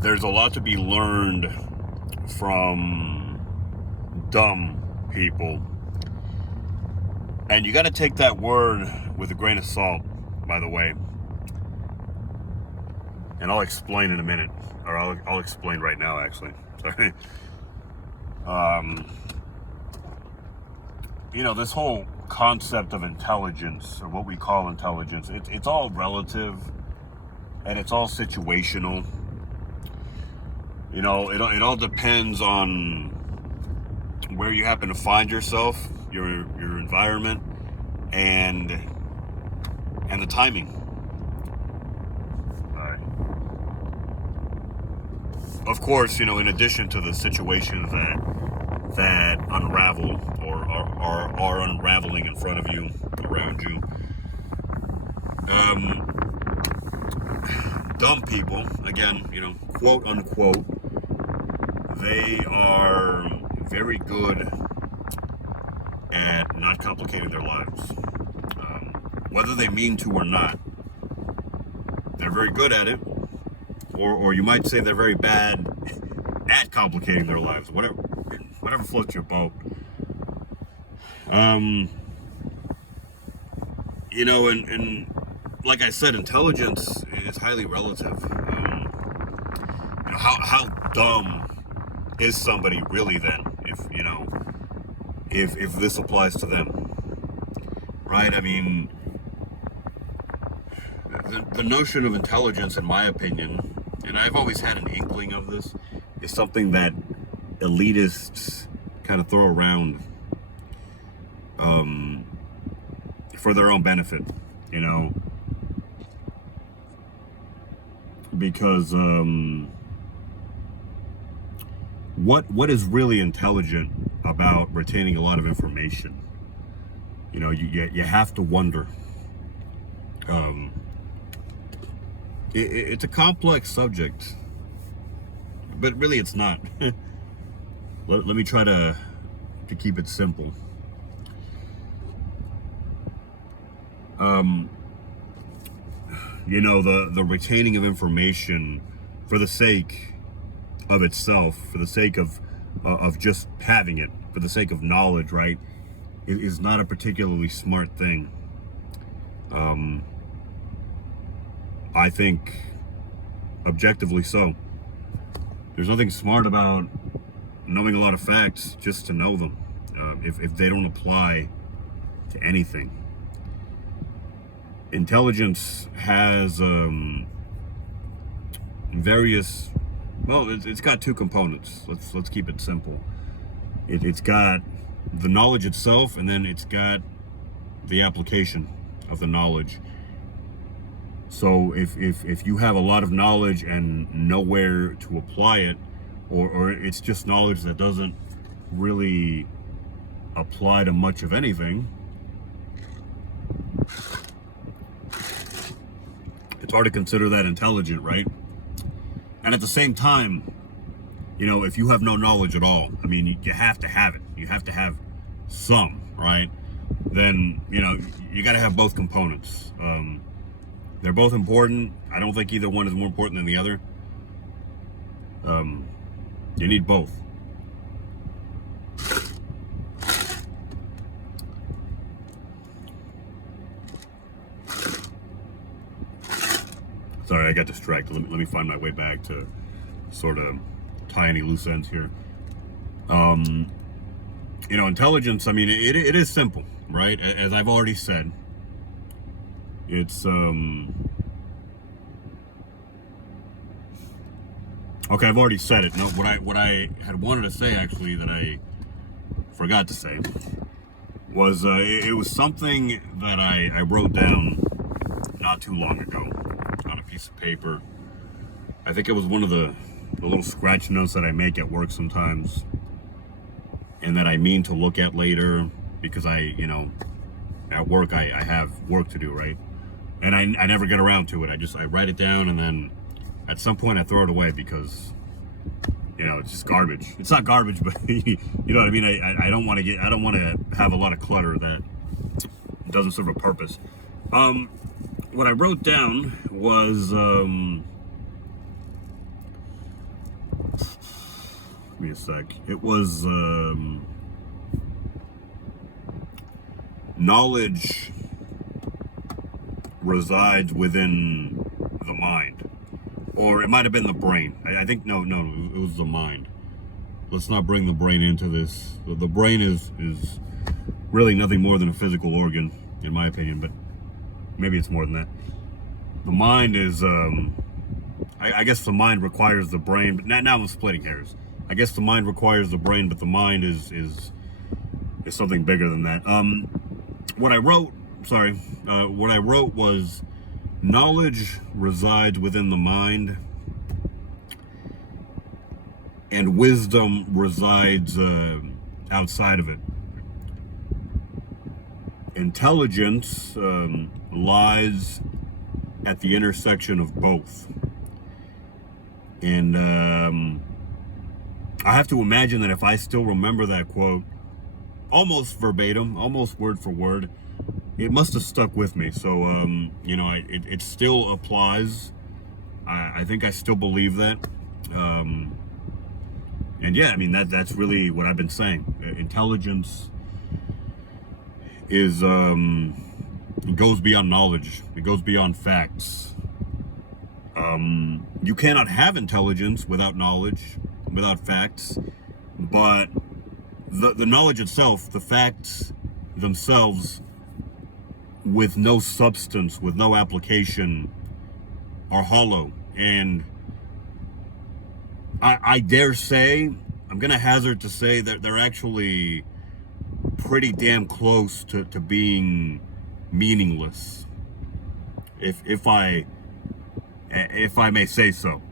there's a lot to be learned from dumb people. And you got to take that word with a grain of salt, by the way. And I'll explain in a minute. Or I'll explain right now, actually. Sorry. This whole concept of intelligence, or what we call intelligence, it's all relative. And it's all situational. It all depends on where you happen to find yourself, your environment, and the timing. Of course, in addition to the situations that unravel or are unraveling in front of you, around you, dumb people, again, quote unquote, they are very good at not complicating their lives. Whether they mean to or not, they're very good at it. Or you might say they're very bad at complicating their lives. Whatever floats your boat. And like I said, intelligence is highly relative. How dumb is somebody really then, if this applies to them, right? I mean, the notion of intelligence, in my opinion, and I've always had an inkling of this, is something that elitists kind of throw around for their own benefit, because what is really intelligent about retaining a lot of information? You have to wonder. It's a complex subject, but really it's not. Let me try to keep it simple. The retaining of information for the sake of itself, for the sake of just having it, for the sake of knowledge, right, is not a particularly smart thing. I think objectively so. There's nothing smart about knowing a lot of facts just to know them, if they don't apply to anything. Intelligence has various. Well, it's got two components. Let's keep it simple. It's got the knowledge itself, and then it's got the application of the knowledge. So if you have a lot of knowledge and nowhere to apply it, or it's just knowledge that doesn't really apply to much of anything, it's hard to consider that intelligent, right? And at the same time, if you have no knowledge at all, I mean, you have to have it. You have to have some, right? Then, you got to have both components. They're both important. I don't think either one is more important than the other. You need both. Sorry, I got distracted. Let me find my way back to sort of tie any loose ends here. Intelligence, I mean, it is simple, right? As I've already said. It's, okay, I've already said it. No, what I had wanted to say, actually, that I forgot to say, was, it was something that I wrote down not too long ago on a piece of paper. I think it was one of the little scratch notes that I make at work sometimes, and that I mean to look at later, because at work I have work to do, right? And I never get around to it. I write it down, and then at some point I throw it away because, it's just garbage. It's not garbage, but you know what I mean? I don't want to have a lot of clutter that doesn't serve a purpose. What I wrote down was, Give me a sec. It was knowledge resides within the mind, or it might have been the brain. I think no, it was the mind. Let's not bring the brain into this. The brain is really nothing more than a physical organ, in my opinion, but maybe it's more than that. The mind is, I guess the mind requires the brain, but now I'm splitting hairs. I guess the mind requires the brain, but the mind is something bigger than that. What I wrote was knowledge resides within the mind, and wisdom resides outside of it. Intelligence lies at the intersection of both. And I have to imagine that if I still remember that quote, almost verbatim, almost word for word, it must have stuck with me. So, it still applies. I think I still believe that. And yeah, I mean, that's really what I've been saying. Intelligence is, it goes beyond knowledge. It goes beyond facts. You cannot have intelligence without knowledge, without facts, but the knowledge itself, the facts themselves, with no substance, with no application, are hollow. And I dare say, I'm gonna hazard to say that they're actually pretty damn close to being meaningless, if I may say so.